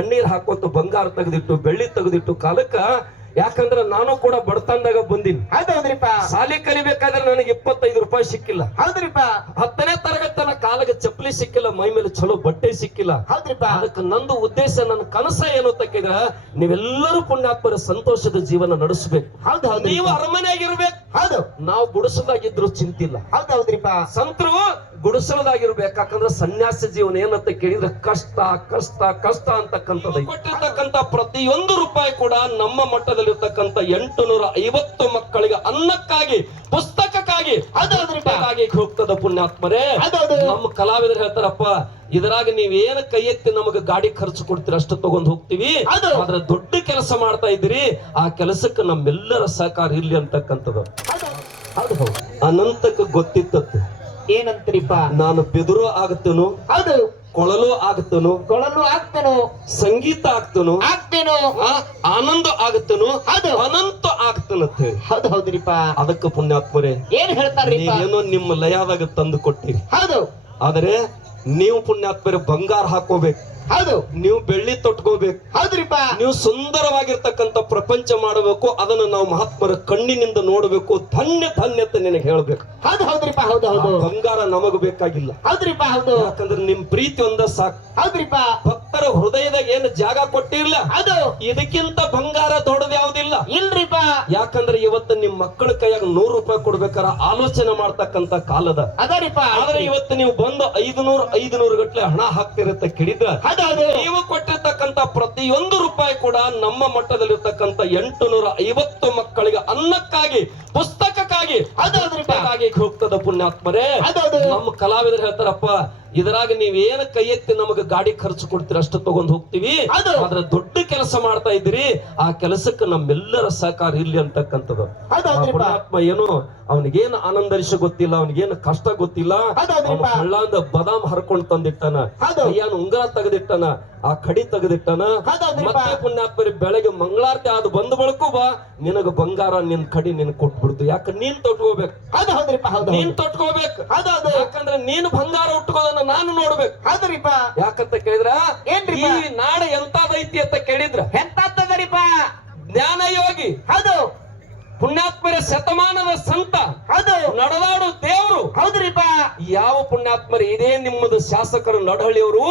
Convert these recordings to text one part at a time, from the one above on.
ಕಣ್ಣೀರ್ ಹಾಕೋತ ಬಂಗಾರ ತೆಗೆದಿಟ್ಟು ಬೆಳ್ಳಿ ತೆಗೆದಿಟ್ಟು ಕಾಲಕ್ಕ ಯಾಕಂದ್ರ ನಾನು ಕೂಡ ಬಡತನದಾಗ ಬಂದಿನಿ. ಹೌದೌದ್ರಿಪ್ಪ. ಶಾಲೆ ಕಲಿಬೇಕಾದ್ರೆ ನನಗೆ ಇಪ್ಪತ್ತೈದು ರೂಪಾಯಿ ಸಿಕ್ಕಿಲ್ಲ. ಹೌದ್ರಿಪ್ಪ. ಹತ್ತನೇ ತರಗತನ ಕಾಲಕ್ಕೆ ಚಪ್ಪಲಿ ಸಿಕ್ಕಿಲ್ಲ ಮೈ ಮೇಲೆ ಚಲೋ ಬಟ್ಟೆ ಸಿಕ್ಕಿಲ್ಲ. ಹೌದ್ರಿಪ್ಪ. ಅದಕ್ಕೆ ನಂದು ಉದ್ದೇಶ ನನ್ನ ಕನಸ ಏನು ತಕ್ಕಿದ್ರ ನೀವೆಲ್ಲರೂ ಪುಣ್ಯಾತ್ಮರ ಸಂತೋಷದ ಜೀವನ ನಡೆಸಬೇಕು. ಹೌದು ಹೌದು ನೀವು ಅರಮನೆಯಾಗಿರ್ಬೇಕು. ಹೌದು. ನಾವು ಗುಡಿಸದಾಗಿದ್ರು ಚಿಂತಿಲ್ಲ. ಹೌದ್ರಿಪ್ಪ. ಸಂತರು ಗುಡಿಸಲದಾಗಿರ್ಬೇಕು ಸನ್ಯಾಸಿ ಸನ್ಯಾಸ ಜೀವನ ಏನಂತ ಕೇಳಿದ್ರೆ ಕಷ್ಟ ಕಷ್ಟ ಕಷ್ಟ ಅಂತಕ್ಕಂಥದ್ದು. ಕೊಟ್ಟಿರ್ತಕ್ಕಂಥ ಪ್ರತಿಯೊಂದು ರೂಪಾಯಿ ಕೂಡ ನಮ್ಮ ಮಟ್ಟದಲ್ಲಿರ್ತಕ್ಕಂಥ ಎಂಟು ನೂರ ಐವತ್ತು ಮಕ್ಕಳಿಗೆ ಅನ್ನಕ್ಕಾಗಿ ಪುಸ್ತಕಕ್ಕಾಗಿ ಅದ ಅದಕ್ಕಾಗಿ ಹೋಗ್ತದ ಪುಣ್ಯಾತ್ಮರೇ. ನಮ್ಮ ಕಲಾವಿದರು ಹೇಳ್ತಾರಪ್ಪ ಇದ್ರಾಗ ನೀವೇನ ಕೈ ಎತ್ತಿ ನಮಗೆ ಗಾಡಿ ಖರ್ಚು ಕೊಡ್ತೀರ ಅಷ್ಟು ತಗೊಂಡ್ ಹೋಗ್ತೀವಿ. ಅದರ ಆದ್ರೆ ದೊಡ್ಡ ಕೆಲಸ ಮಾಡ್ತಾ ಇದ್ರಿ ಆ ಕೆಲಸಕ್ಕೆ ನಮ್ಮೆಲ್ಲರ ಸಹಕಾರ ಇರ್ಲಿ ಅಂತಕ್ಕಂಥದ್ದು. ಹೌದು. ಹೌದು ಹೌದು. ಅನಂತಕ್ಕೆ ಗೊತ್ತಿತ್ತತ್ತು ಏನಂತ್ರಿಪ್ಪ? ನಾನು ಬಿದುರು ಆಗುತ್ತನು ಹೌದು. ಕೊಳಲು ಆಗತನು ಕೊಳಲು ಆಗ್ತೇನು. ಸಂಗೀತ ಆಗ್ತನು ಆಗ್ತೇನು. ಆನಂದ ಆಗ್ತೇನು ಹೌದು. ಅನಂತ ಆಗ್ತೇನಂತ. ಹೌದು ಹೌದ್ರಿಪ್ಪ. ಅದಕ್ಕೆ ಪುಣ್ಯಾತ್ಮರೇ ಏನ್ ಹೇಳ್ತಾರ ಏನೋ ನಿಮ್ಮ ಲಯದಾಗ ತಂದು ಕೊಟ್ಟಿರಿ. ಹೌದು. ಆದರೆ ನೀವು ಪುಣ್ಯಾತ್ಮರೇ ಬಂಗಾರ ಹಾಕೋಬೇಕು. ಹೌದು. ನೀವು ಬೆಳ್ಳಿ ತೊಟ್ಕೋಬೇಕು. ಹೌದ್ರಿಪ್ಪ. ನೀವು ಸುಂದರವಾಗಿರ್ತಕ್ಕಂಥ ಪ್ರಪಂಚ ಮಾಡಬೇಕು ಅದನ್ನು ನಾವು ಮಹಾತ್ಮರ ಕಣ್ಣಿನಿಂದ ನೋಡಬೇಕು ಧನ್ಯ ಧನ್ಯತೆ ನಿನಗೆ ಹೇಳ್ಬೇಕು. ಹೌದು ಹೌದ್ರಿಪ್ಪ ಹೌದು ಹೌದು. ಬಂಗಾರ ನಮಗ ಬೇಕಾಗಿಲ್ಲ. ಹೌದ್ರಿಪ್ಪ ಹೌದು. ಯಾಕಂದ್ರೆ ನಿಮ್ ಪ್ರೀತಿ ಒಂದ ಸಾಕು. ಹೌದ್ರಿಪ್ಪ. ಭಕ್ತರ ಹೃದಯದಾಗ ಏನು ಜಾಗ ಕೊಟ್ಟಿರ್ಲ? ಅದು. ಇದಕ್ಕಿಂತ ಬಂಗಾರ ದೊಡ್ಡದ ಯಾವ್ದಿಲ್ಲ. ಇಲ್ರಿಪ್ಪ. ಯಾಕಂದ್ರೆ ಇವತ್ತು ನಿಮ್ ಮಕ್ಕಳ ಕೈಯಾಗ ನೂರು ರೂಪಾಯಿ ಕೊಡ್ಬೇಕಾರ ಆಲೋಚನೆ ಮಾಡ್ತಕ್ಕಂತ ಕಾಲದ. ಅದರಿಪ್ಪ. ಆದ್ರೆ ಇವತ್ತು ನೀವು ಬಂದು ಐದು ನೂರು ಐದು ನೂರು ಗಟ್ಲೆ ಹಣ ಹಾಕ್ತಿರತ್ತ ಕಿಡಿದ್ರ ನೀವು ಕೊಟ್ಟಿರ್ತಕ್ಕಂತ ಪ್ರತಿಯೊಂದು ರೂಪಾಯಿ ಕೂಡ ನಮ್ಮ ಮಟ್ಟದಲ್ಲಿರ್ತಕ್ಕಂತ ಎಂಟು ನೂರ ಐವತ್ತು ಮಕ್ಕಳಿಗೆ ಅನ್ನಕ್ಕಾಗಿ ಪುಸ್ತಕಕ್ಕಾಗಿ ಅದಕ್ಕಾಗಿ ಹೋಗ್ತದ ಪುಣ್ಯಾತ್ಮರೇ. ನಮ್ಮ ಕಲಾವಿದರು ಹೇಳ್ತಾರಪ್ಪ ಇದ್ರಾಗ ನೀವೇನ ಕೈ ಎತ್ತಿ ನಮಗೆ ಗಾಡಿ ಖರ್ಚು ಕೊಡ್ತೀರ ಅಷ್ಟು ತಗೊಂಡು ಹೋಗ್ತೀವಿ. ಆದ್ರೆ ದೊಡ್ಡ ಕೆಲಸ ಮಾಡ್ತಾ ಇದ್ದೀರಿ. ಆ ಕೆಲಸಕ್ಕೆ ನಮ್ಮೆಲ್ಲರ ಸಹಕಾರ ಇರ್ಲಿ ಅಂತಕ್ಕಂಥದ್ದು. ಪುಣ್ಯಾತ್ಮ ಏನು ಅವನಿಗೇನು ಆನಂದರಿಸ ಗೊತ್ತಿಲ್ಲ ಅವನಿಗೇನು ಕಷ್ಟ ಗೊತ್ತಿಲ್ಲ. ಹಳ್ಳಾಂದ ಬದಾಮ್ ಹರ್ಕೊಂಡ್ ತಂದಿಟ್ಟಾನ. ಹೌದು. ಉಂಗರ ತೆಗೆದಿಟ್ಟಾನ. ಆ ಕಡಿ ತೆಗೆದಿಟ್ಟಾನ. ಮತ್ತೆ ಪುಣ್ಯಾತ್ಮರಿ ಬೆಳಗ್ಗೆ ಮಂಗಳಾರತಿ ಆದ ಬಂದ ಬಳಕು ಬಾ. ನಿನಗ ಬಂಗಾರ ನಿನ್ ಕಡಿ ನಿನ್ ಕೊಟ್ಬಿಡ್ತು. ಯಾಕ ನೀನ್ ತೊಟ್ಕೋಬೇಕು? ನೀನ್ ತೊಟ್ಕೋಬೇಕು. ಯಾಕಂದ್ರೆ ನೀನು ಬಂಗಾರ ಉಟ್ಕೋದನ್ನ ನಾನು ನೋಡ್ಬೇಕು. ಹೌದ್ರಿಪ್ಪ ಯಾಕಂತ ಕೇಳಿದ್ರ? ಏನ್ರಿ ಈ ಪುಣ್ಯಾತ್ಮರ ಇದೇ ನಿಮ್ಮದು ಶಾಸಕರು ನಡಹಳ್ಳಿಯವರು.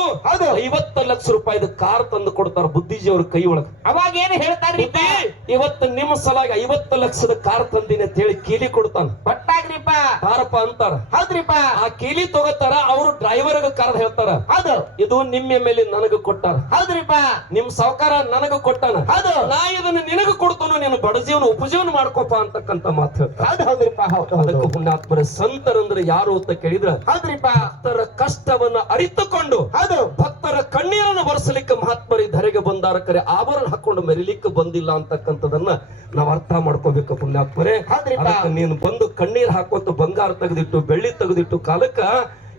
ಐವತ್ತು ಲಕ್ಷ ರೂಪಾಯಿದ ಕಾರ್ ತಂದು ಕೊಡ್ತಾರ ಬುದ್ಧಿಜಿ ಅವ್ರ ಕೈ ಒಳಗ. ಅವಾಗ ಏನ್ ಬುದ್ಧಿ ಇವತ್ತು ನಿಮ್ಮ ಸಲಾಗಿ ಐವತ್ತು ಲಕ್ಷದ ಕಾರ್ ತಂದಿನಿ ಅಂತ ಹೇಳಿ ಕೀಲಿ ಕೊಡ್ತಾನ. ಬಟ್ಟಾಗ್ರಿಪ್ಪ ಕಾರಪ್ಪ ಅಂತಾರ. ಹೌದ್ರಿಪ್ಪ ಆ ಕೀಲಿ ತಗೋತಾರ ಅವರು ಡ್ರೈವರ್ಗ ಕಾರ್ ಹೇಳ್ತಾರ. ಹೌದು. ಇದು ನಿಮ್ಮ ಮೇಲೆ ನನಗ ಕೊಟ್ಟಾರ. ಹೌದ್ರಿಪ್ಪ ನಿಮ್ ಸಾವುಕಾರ ನನಗ ಕೊಟ್ಟಾನ. ಹೌದು. ನಾ ಇದನ್ನ ನಿನಗ ಕೊಡ್ತಾನು ನೀನು ಬಡ ಜೀವನ ಉಪಜೀವನ ಮಾಡ್ಕೋಪ ಅಂತಕ್ಕಂತ ಮಾತು ಹೌದ್ರಿಪ್ಪ ಹೌದು ಹೌದು. ಅದಕ್ಕೆ ಪುಣ್ಯಾತ್ಮರ ಸಂತರಂದ್ರೆ ಯಾರು ಅಂತ ಕೇಳಿದ್ರ ಹೌದ್ರಿಪ್ಪ. ಭಕ್ತರ ಕಷ್ಟವನ್ನ ಅರಿತುಕೊಂಡು ಹೌದು. ಭಕ್ತರ ಕಣ್ಣೀರನ್ನು ಬರೆಸಲಿಕ್ಕೆ ಮಹಾತ್ಮರಿ ಧರೆಗೆ ಬಂದಾರ ಕರೆ ಆಭರಣ ಹಾಕೊಂಡು ಮೆರಿಲಿಕ್ಕೆ ಬಂದಿಲ್ಲ ಅಂತಕ್ಕಂಥದನ್ನ ನಾವ್ ಅರ್ಥ ಮಾಡ್ಕೋಬೇಕು ಪುಣ್ಯಾತ್ಮರೇ. ನೀನು ಬಂದು ಕಣ್ಣೀರ್ ಹಾಕೋತ ಬಂಗಾರ ತೆಗೆದಿಟ್ಟು ಬೆಳ್ಳಿ ತೆಗೆದಿಟ್ಟು ಕಾಲಕ್ಕ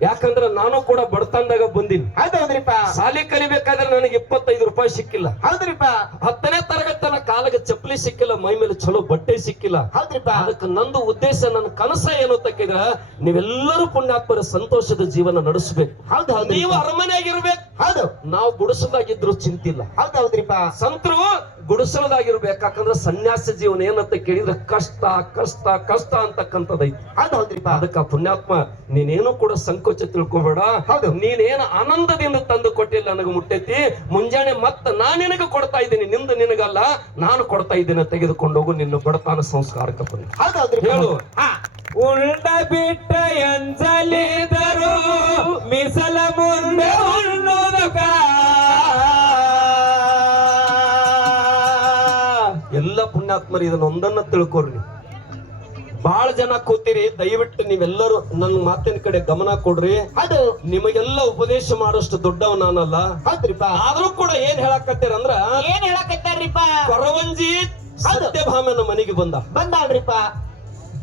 ಯಾಕಂದ್ರೆ ನಾನು ಕೂಡ ಬಡತನದಾಗ ಬಂದಿನಿ. ಹೌದ್ರಿಪ ಶಾಲೆ ಕಲಿಬೇಕಾದ್ರೆ ನನಗೆ ಇಪ್ಪತ್ತೈದು ರೂಪಾಯಿ ಸಿಕ್ಕಿಲ್ಲ. ಹೌದ್ರಿಪ್ಪ. ಹತ್ತನೇ ತರಗತಿನ ಕಾಲಿಗೆ ಚಪ್ಪಲಿ ಸಿಕ್ಕಿಲ್ಲ ಮೈ ಮೇಲೆ ಚಲೋ ಬಟ್ಟೆ ಸಿಕ್ಕಿಲ್ಲ. ಹೌದ್ರಿಪ್ಪ. ಅದಕ್ಕೆ ನಂದು ಉದ್ದೇಶ ನನ್ನ ಕನಸ ಏನು ತಕ್ಕಿದ್ರ ನೀವೆಲ್ಲರೂ ಪುಣ್ಯಾತ್ಮರ ಸಂತೋಷದ ಜೀವನ ನಡೆಸಬೇಕು. ಹೌದು ನೀವು ಅರಮನೆಯಾಗಿರ್ಬೇಕು. ಹೌದು. ನಾವು ಗುಡಿಸದಾಗಿದ್ರು ಚಿಂತಿಲ್ಲ. ಹೌದು ಹೌದ್ರಿಪ್ಪ. ಸಂತರು ಗುಡಿಸಲದಾಗಿರ್ಬೇಕು ಯಾಕಂದ್ರೆ ಸನ್ಯಾಸ ಜೀವನ ಏನಂತ ಕೇಳಿದ್ರೆ ಕಷ್ಟ ಕಷ್ಟ ಕಷ್ಟ ಅಂತಕ್ಕಂಥದ್ದೈತಿ. ಹೌದು ಹೌದ್ರಿಪ್ಪ. ಅದಕ್ಕ ಪುಣ್ಯಾತ್ಮ ನೀನೇನು ಕೂಡ ಸಂಕೋಚ ತಿಳ್ಕೊಬೇಡ. ನೀನೇನು ಆನಂದದಿಂದ ತಂದು ಕೊಟ್ಟಿಲ್ಲ ನನಗೆ ಮುಟ್ಟೈತಿ. ಮುಂಜಾನೆ ಮತ್ತ ನಾ ನಿನಗೆ ಕೊಡ್ತಾ ಇದ್ದೀನಿ ನಿಂದು ನಿನಗಲ್ಲ ನಾನು ಕೊಡ್ತಾ ಇದ್ದೀನಿ ತೆಗೆದುಕೊಂಡು ಹೋಗು ನಿನ್ನ ಬಡತನ ಸಂಸ್ಕಾರಕ್ಕೆ ಬಂದು ಹೇಳು. ಹಾ. ಉಂಡ ಬಿಟ್ಟ ಎಂಜಲಿದರು ಇದನ್ನ ಒಂದನ್ನ ತಿಳ್ಕೊರ್ರಿ ಬಹಳ ಜನ ಕೂತಿರಿ ದಯವಿಟ್ಟು ನೀವೆಲ್ಲರೂ ನನ್ನ ಮಾತಿನ ಕಡೆ ಗಮನ ಕೊಡ್ರಿ. ಅದು. ನಿಮಗೆಲ್ಲ ಉಪದೇಶ ಮಾಡೋಷ್ಟು ದೊಡ್ಡವ ನಾನಲ್ಲ. ಆದ್ರೂ ಕೂಡ ಏನ್ ಹೇಳಕತ್ತೀರಂದ್ರ ಏನ್ ಹೇಳಕತ್ತಾರ್ರಿಪ್ಪ? ಕೊರವಂಜಿ ಭಾಮೆ ಸತ್ಯಭಾಮನ ಮನೆಗೆ ಬಂದ. ಬಂದಾಳ್ರಿಪ್ಪ.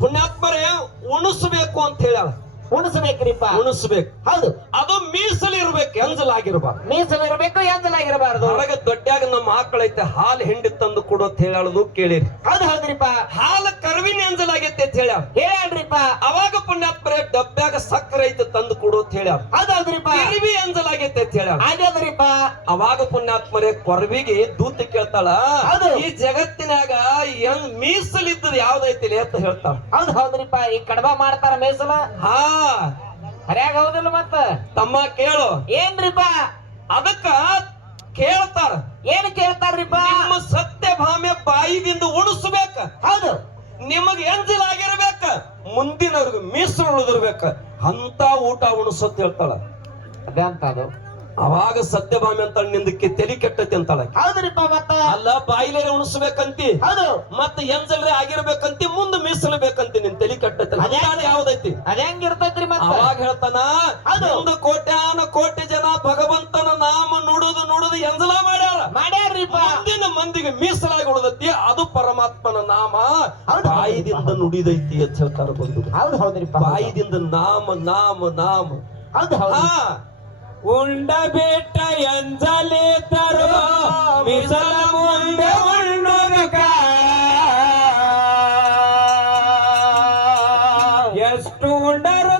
ಪುಣ್ಯಾತ್ಮರೇ ಉಣಿಸ್ಬೇಕು ಅಂತ ಹೇಳ್ಯಾಳ. ಉಣಿಸ್ಬೇಕ್ರಿಪ್ಪ. ಉಣಿಸ್ಬೇಕು. ಹೌದು. ಅದು ಮೀಸಲಿರ್ಬೇಕು ಎಂಜಲಾಗಿರ್ಬಾರ್ದು. ಮೀಸಲಿರ್ಬೇಕು ಎಂಜಲಾಗಿರಬಾರ್ದು. ಹೊರಗೆ ದೊಡ್ಡಾಗ ನಮ್ಮ ಆಕಳೈತೆ ಹಾಲು ಹಿಂಡಿ ತಂದು ಕೊಡು ಅಂತ ಹೇಳೋದು ಕೇಳಿರಿ. ಹೌದು ಹೌದ್ರಿಪ್ಪ. ಹಾಲು ಕರ ಅಂಜಲಾಗೈತೆ ಎಂಜಲಾಗೈತೆ ಅಂತ ಹೇಳ್ಯಾವ. ಹೇಳ್ಯಾಳ್ರಿಪ್ಪ ಅವಾಗ ಪುಣ್ಯಾತ್ಮರೇ ಡಬ್ಬ್ಯಾಗ ಸಕ್ಕರೆ ಐತೆ ತಂದು ಕೊಡು ಅಂತ ಹೇಳ್ಯಾವ. ಹೌದೌದ್ರಿಪ್ಪ ಅರವಿ ಎಂಜಲಾಗೈತೆ ಅಂತ ಹೇಳ್ಯಾವ. ಆಗ್ಯದ್ರಿಪ್ಪ ಅವಾಗ ಪುಣ್ಯಾತ್ಮರೇ ಕೊರವಿಗೆ ದೂತ ಕೇಳ್ತಾಳ. ಈ ಜಗತ್ತಿನಾಗ ಹೆಂಗ್ ಮೀಸಲಿದ್ದದ ಯಾವ್ದೈತಿ ಅಂತ ಹೇಳ್ತಾವ ಹೌದ್ ಹೌದ್ರಿಪ್ಪ. ಈ ಕಡಬ ಮಾಡ್ತಾರ ಮೀಸಲ? ಹಾ. ಹರ್ಯಾಗ ಹೌದಿಲ್ಲ ಮತ್ತ? ತಮ್ಮ ಕೇಳು. ಏನ್ರಿಪ್ಪ? ಅದಕ್ಕ ಕೇಳ್ತಾರ. ಏನ್ ಕೇಳ್ತಾರ್ರಿಪ್ಪ? ನಿಮ್ಮ ಸತ್ಯಭಾಮೆ ಬಾಯಿದಿಂದ ಹೌದು ನಿಮಗ್ ಎಂಜಲಾಗಿರ್ಬೇಕ ಮುಂದಿನವ್ರಿಗೆ ಮೀಸಲು ಉಳಿದಿರ್ಬೇಕ. ಅಂತ ಊಟ ಉಣಿಸತ್ ಹೇಳ್ತಾಳ. ಅದೇ ಅಂತ ಅದು. ಅವಾಗ ಸತ್ಯಭಾಮಿ ಅಂತ ನಿಂದಕ್ಕೆ ತಲೆ ಕೆಟ್ಟತಿ ಅಂತಾಳ ಹೌದ್ರಿಪ್ಪ ಮತ್ತ? ಅಲ್ಲ ಬಾಯಿಲೇರೆ ಉಣಿಸ್ಬೇಕಂತಿ. ಹೌದು. ಮತ್ತ ಎಂಜಲ್ರೆ ಆಗಿರ್ಬೇಕಂತಿ ಮುಂದ ಮೀಸಲ್ಬೇಕಂತಿ ನಿನ್ ತಲೆ ಕೆಟ್ಟತಿ. ಯಾವ್ದೈತಿ? ಅದ ಹೆಂಗಿರ್ತೈತ್ರಿ ಮತ್ತ. ಅವಾಗ ಹೇಳ್ತಾನ. ಒಂದು ಕೋಟ್ಯಾನ ಕೋಟಿ ಜನ ಭಗವಂತನ ನಾಮ ನುಡುದು ನುಡುದು ಎಂಜಲ ಮಾಡ್ಯಾರ. ಮಾಡ್ಯಾರ್ರಿಪ್ಪ ಮುಂದಿನ ಮಂದಿಗೆ ಮೀಸಲಾಗಿ ಉಳಿದೈತಿ ಅದು ಪರಮಾತ್ಮನ ನಾಮ. ಬಾಯಿದಿಂದ ನುಡಿದೈತಿ ಅಂತ ಹೇಳ್ತಾರ ಬಂದು. ಹೌದ್ ಹೌದ್ರಿಪ್ಪ ಬಾಯಿದಿಂದ ನಾಮ ನಾಮ ನಾಮ. ಅದು ಹೌದು. ಹಾ. ಉಂಡ ಬೇಟ ಎಂಜಲಿ ತರೋ ವಿಸಲ ಮುಂದೆ ಉಂಡನು ಎಷ್ಟು ಉಂಡರು